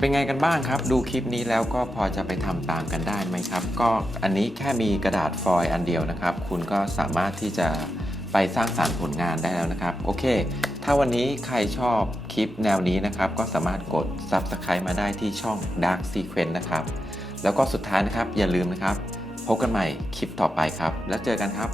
เป็นไงกันบ้างครับดูคลิปนี้แล้วก็พอจะไปทำตามกันได้ไหมครับก็อันนี้แค่มีกระดาษฟอยล์อันเดียวนะครับคุณก็สามารถที่จะไปสร้างสรรค์ผลงานได้แล้วนะครับโอเคถ้าวันนี้ใครชอบคลิปแนวนี้นะครับก็สามารถกด Subscribe มาได้ที่ช่อง darksequence นะครับแล้วก็สุดท้ายนะครับอย่าลืมนะครับพบกันใหม่คลิปต่อไปครับแล้วเจอกันครับ